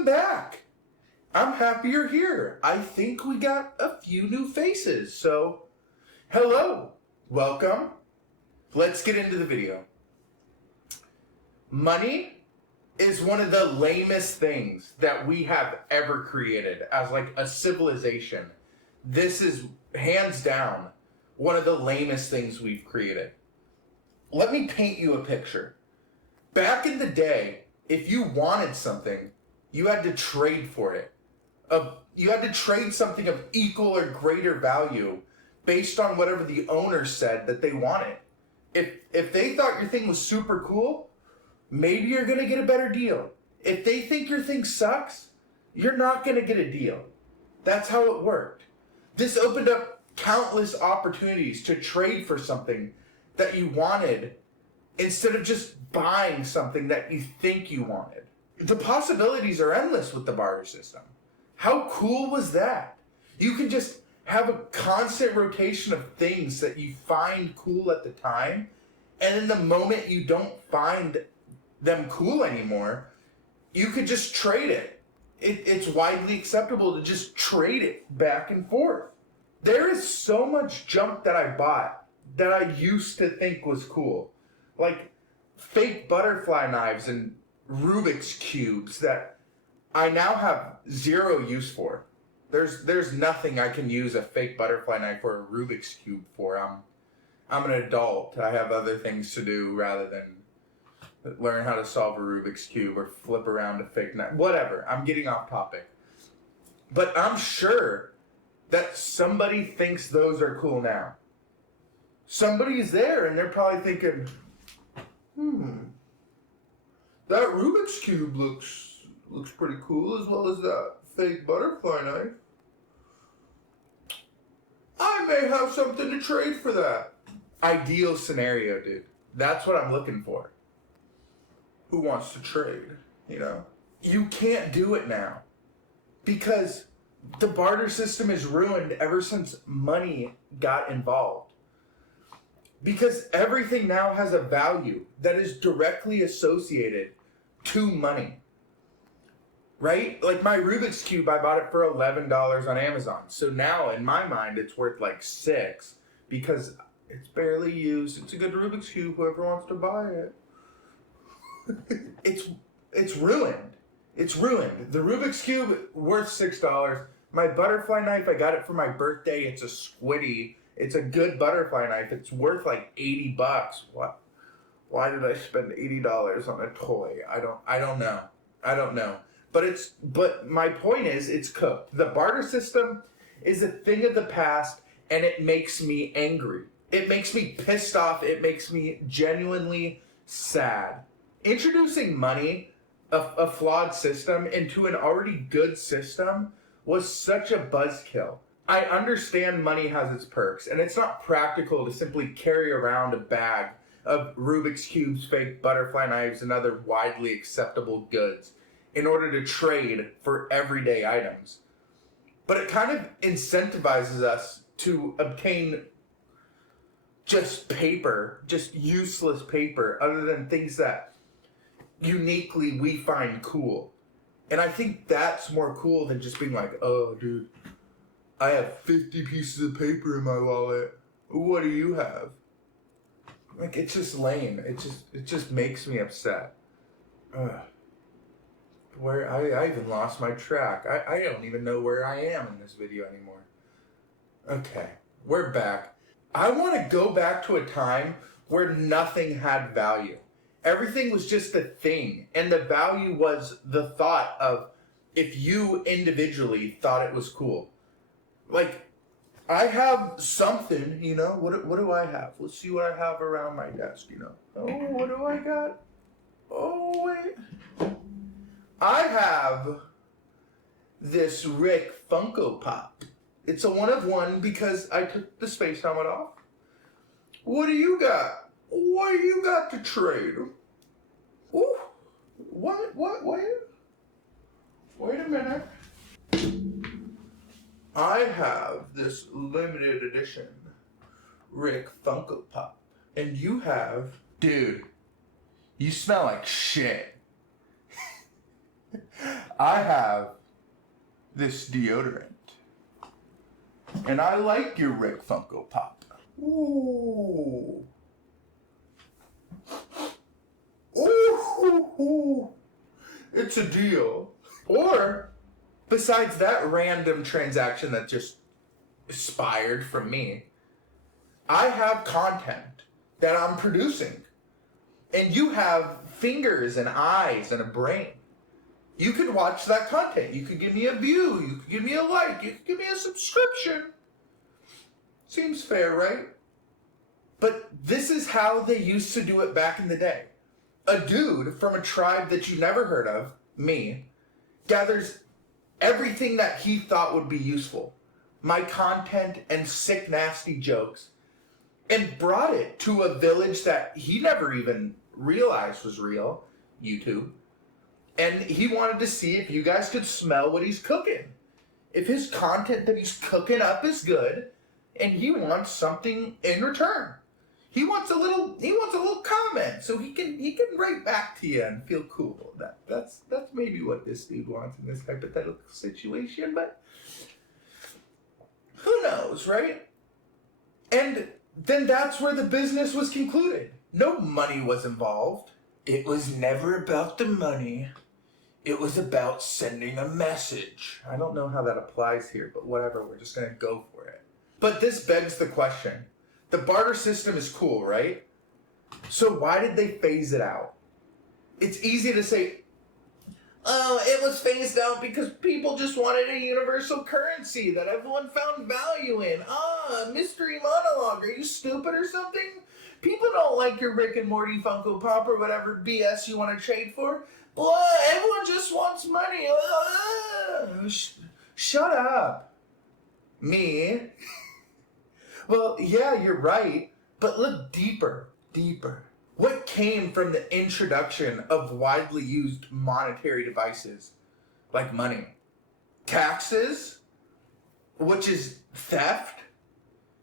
Welcome back. I'm happy you're here. I think we got a few new faces. So, hello. Welcome. Let's get into the video. Money is one of the lamest things that we have ever created as like a civilization. This is hands down one of the lamest things we've created. Let me paint you a picture. Back in the day, if you wanted something, you had to trade for it. You had to trade something of equal or greater value based on whatever the owner said that they wanted. If they thought your thing was super cool, maybe you're going to get a better deal. If they think your thing sucks, you're not going to get a deal. That's how it worked. This opened up countless opportunities to trade for something that you wanted instead of just buying something that you think you wanted. The possibilities are endless with the barter system. How cool was that? You can just have a constant rotation of things that you find cool at the time, and in the moment you don't find them cool anymore, you could just trade it. It's widely acceptable to just trade it back and forth. There is so much junk that I bought that I used to think was cool. Like fake butterfly knives and Rubik's cubes that I now have zero use for. There's nothing I can use a fake butterfly knife or a Rubik's cube for. I'm an adult. I have other things to do rather than learn how to solve a Rubik's cube or flip around a fake knife. Whatever. I'm getting off topic. But I'm sure that somebody thinks those are cool now. Somebody's there and they're probably thinking, that Rubik's cube looks pretty cool, as well as that fake butterfly knife. I may have something to trade for that. Ideal scenario, dude. That's what I'm looking for. Who wants to trade, you know? You can't do it now because the barter system is ruined ever since money got involved. Because everything now has a value that is directly associated to money. Right? Like my Rubik's Cube, I bought it for $11 on Amazon. So now in my mind, it's worth like $6 because it's barely used. It's a good Rubik's Cube. Whoever wants to buy it. It's ruined. It's ruined. The Rubik's Cube worth $6. My butterfly knife, I got it for my birthday. It's a Squiddy. It's a good butterfly knife. It's worth like $80. What? Why did I spend $80 on a toy? I don't know. But my point is, it's cooked. The barter system is a thing of the past, and it makes me angry. It makes me pissed off. It makes me genuinely sad. Introducing money, a flawed system, into an already good system was such a buzzkill. I understand money has its perks, and it's not practical to simply carry around a bag of Rubik's Cubes, fake butterfly knives, and other widely acceptable goods in order to trade for everyday items. But it kind of incentivizes us to obtain just paper, just useless paper, other than things that uniquely we find cool. And I think that's more cool than just being like, oh, dude, I have 50 pieces of paper in my wallet. What do you have? Like, it's just lame. It just makes me upset. I even lost my track. I don't even know where I am in this video anymore. Okay, we're back. I want to go back to a time where nothing had value. Everything was just a thing, and the value was the thought of if you individually thought it was cool. Like, I have something, you know, what do I have? Let's see what I have around my desk, you know. Oh, what do I got? Oh, wait. I have this Rick Funko Pop. It's a one of one because I took the space helmet off. What do you got? What do you got to trade? Ooh, what? Wait a minute. I have this limited edition Rick Funko Pop. And you have... Dude, you smell like shit. I have this deodorant. And I like your Rick Funko Pop. Ooh. Ooh. It's a deal. Or, besides that random transaction that just aspired from me, I have content that I'm producing. And you have fingers and eyes and a brain. You could watch that content. You could give me a view. You could give me a like. You could give me a subscription. Seems fair, right? But this is how they used to do it back in the day. A dude from a tribe that you never heard of, me, gathers everything that he thought would be useful, my content and sick, nasty jokes, and brought it to a village that he never even realized was real, YouTube. And he wanted to see if you guys could smell what he's cooking. If his content that he's cooking up is good, and he wants something in return. He wants a little comment so he can write back to you and feel cool. That's maybe what this dude wants in this hypothetical situation, but who knows, right? And then that's where the business was concluded. No money was involved. It was never about the money. It was about sending a message. I don't know how that applies here, but whatever, we're just gonna go for it. But this begs the question. The barter system is cool, right? So why did they phase it out? It's easy to say, oh, it was phased out because people just wanted a universal currency that everyone found value in. Mystery monologue. Are you stupid or something? People don't like your Rick and Morty Funko Pop or whatever BS you want to trade for. Boy, everyone just wants money. Shut up. Me? Well, yeah, you're right. But look deeper. What came from the introduction of widely used monetary devices like money? Taxes, which is theft.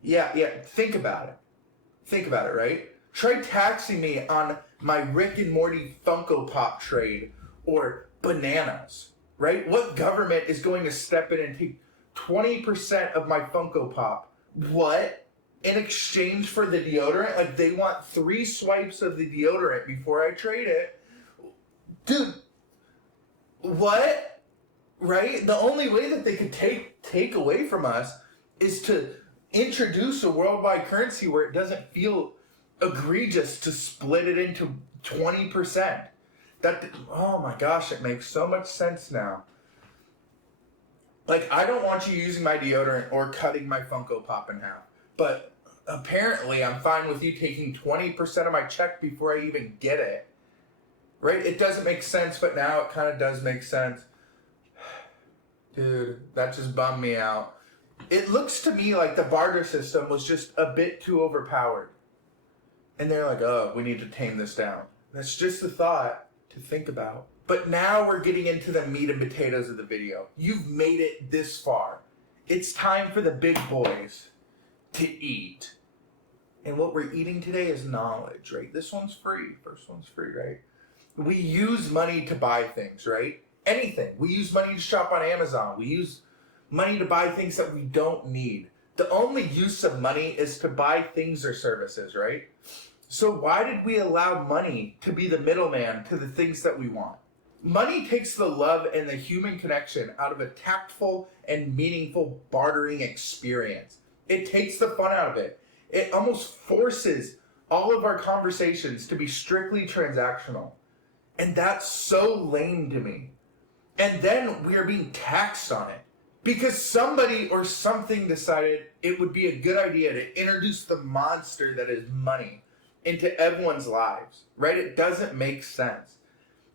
Yeah, think about it, right? Try taxing me on my Rick and Morty Funko Pop trade or bananas, right? What government is going to step in and take 20% of my Funko Pop? What? In exchange for the deodorant? Like, they want 3 swipes of the deodorant before I trade it. Dude, what? Right? The only way that they could take away from us is to introduce a worldwide currency where it doesn't feel egregious to split it into 20%. Oh my gosh, it makes so much sense now. Like, I don't want you using my deodorant or cutting my Funko Pop in half. But apparently I'm fine with you taking 20% of my check before I even get it. Right? It doesn't make sense, but now it kind of does make sense. Dude, that just bummed me out. It looks to me like the barter system was just a bit too overpowered. And they're like, oh, we need to tame this down. That's just a thought to think about. But now we're getting into the meat and potatoes of the video. You've made it this far. It's time for the big boys to eat. And what we're eating today is knowledge, right? This one's free. First one's free, right? We use money to buy things, right? Anything. We use money to shop on Amazon. We use money to buy things that we don't need. The only use of money is to buy things or services, right? So why did we allow money to be the middleman to the things that we want? Money takes the love and the human connection out of a tactful and meaningful bartering experience. It takes the fun out of it. It almost forces all of our conversations to be strictly transactional. And that's so lame to me. And then we are being taxed on it. Because somebody or something decided it would be a good idea to introduce the monster that is money into everyone's lives, right? It doesn't make sense.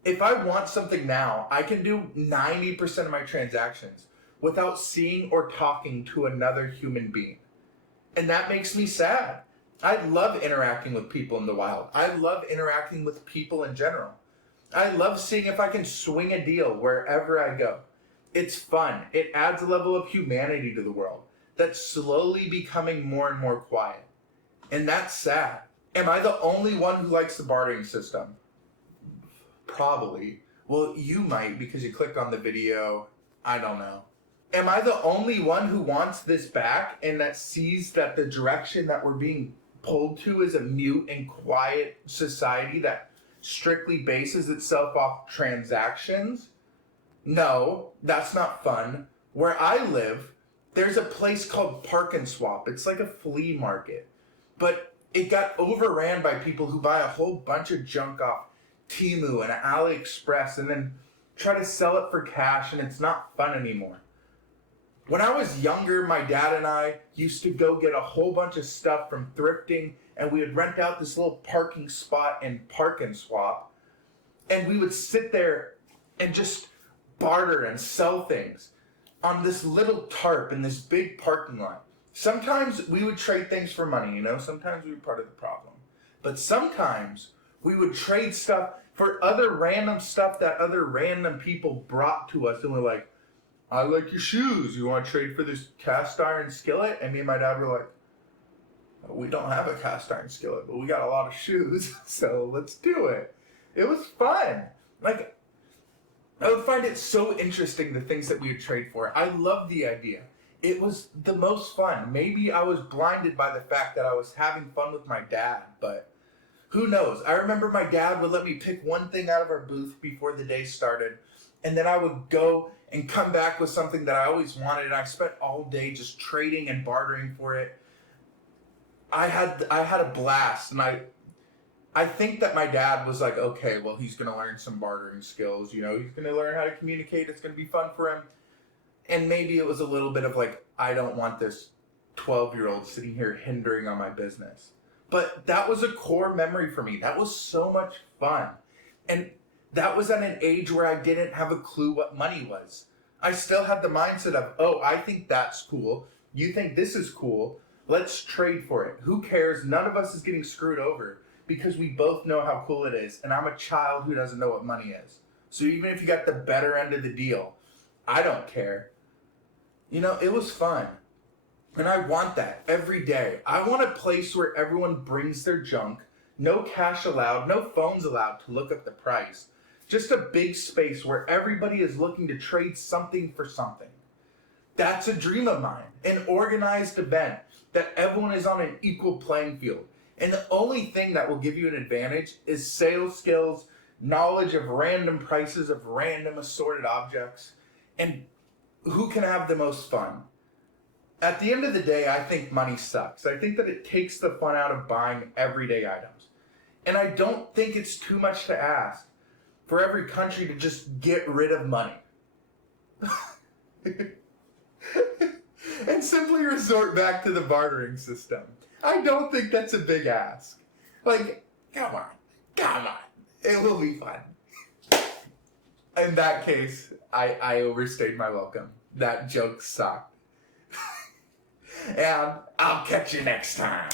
If I want something now, I can do 90% of my transactions without seeing or talking to another human being. And that makes me sad. I love interacting with people in the wild. I love interacting with people in general. I love seeing if I can swing a deal wherever I go. It's fun. It adds a level of humanity to the world that's slowly becoming more and more quiet. And that's sad. Am I the only one who likes the bartering system? Probably. Well, you might because you clicked on the video. I don't know. Am I the only one who wants this back and that sees that the direction that we're being pulled to is a mute and quiet society that strictly bases itself off transactions? No, that's not fun. Where I live, there's a place called Park and Swap. It's like a flea market. But it got overran by people who buy a whole bunch of junk off Temu and AliExpress and then try to sell it for cash, and it's not fun anymore. When I was younger, my dad and I used to go get a whole bunch of stuff from thrifting, and we would rent out this little parking spot in Park and Swap, and we would sit there and just barter and sell things on this little tarp in this big parking lot. Sometimes we would trade things for money, you know, sometimes we were part of the problem. But sometimes we would trade stuff for other random stuff that other random people brought to us, and we're like, I like your shoes. You want to trade for this cast iron skillet? And me and my dad were like, we don't have a cast iron skillet, but we got a lot of shoes, so let's do it. It was fun. Like, I would find it so interesting, the things that we would trade for. I loved the idea. It was the most fun. Maybe I was blinded by the fact that I was having fun with my dad, but who knows? I remember my dad would let me pick one thing out of our booth before the day started, and then I would go and come back with something that I always wanted, and I spent all day just trading and bartering for it. I had a blast, and I think that my dad was like, okay, well, he's going to learn some bartering skills, you know, he's going to learn how to communicate, it's going to be fun for him. And maybe it was a little bit of like, I don't want this 12-year-old sitting here hindering on my business. But that was a core memory for me. That was so much fun. And that was at an age where I didn't have a clue what money was. I still had the mindset of, oh, I think that's cool. You think this is cool. Let's trade for it. Who cares? None of us is getting screwed over because we both know how cool it is. And I'm a child who doesn't know what money is. So even if you got the better end of the deal, I don't care. You know, it was fun. And I want that every day. I want a place where everyone brings their junk, no cash allowed, no phones allowed to look up the price. Just a big space where everybody is looking to trade something for something. That's a dream of mine. An organized event that everyone is on an equal playing field. And the only thing that will give you an advantage is sales skills, knowledge of random prices of random assorted objects, and who can have the most fun. At the end of the day, I think money sucks. I think that it takes the fun out of buying everyday items. And I don't think it's too much to ask for every country to just get rid of money. And simply resort back to the bartering system. I don't think that's a big ask. Like, come on. It will be fun. In that case, I overstayed my welcome. That joke sucked. And I'll catch you next time.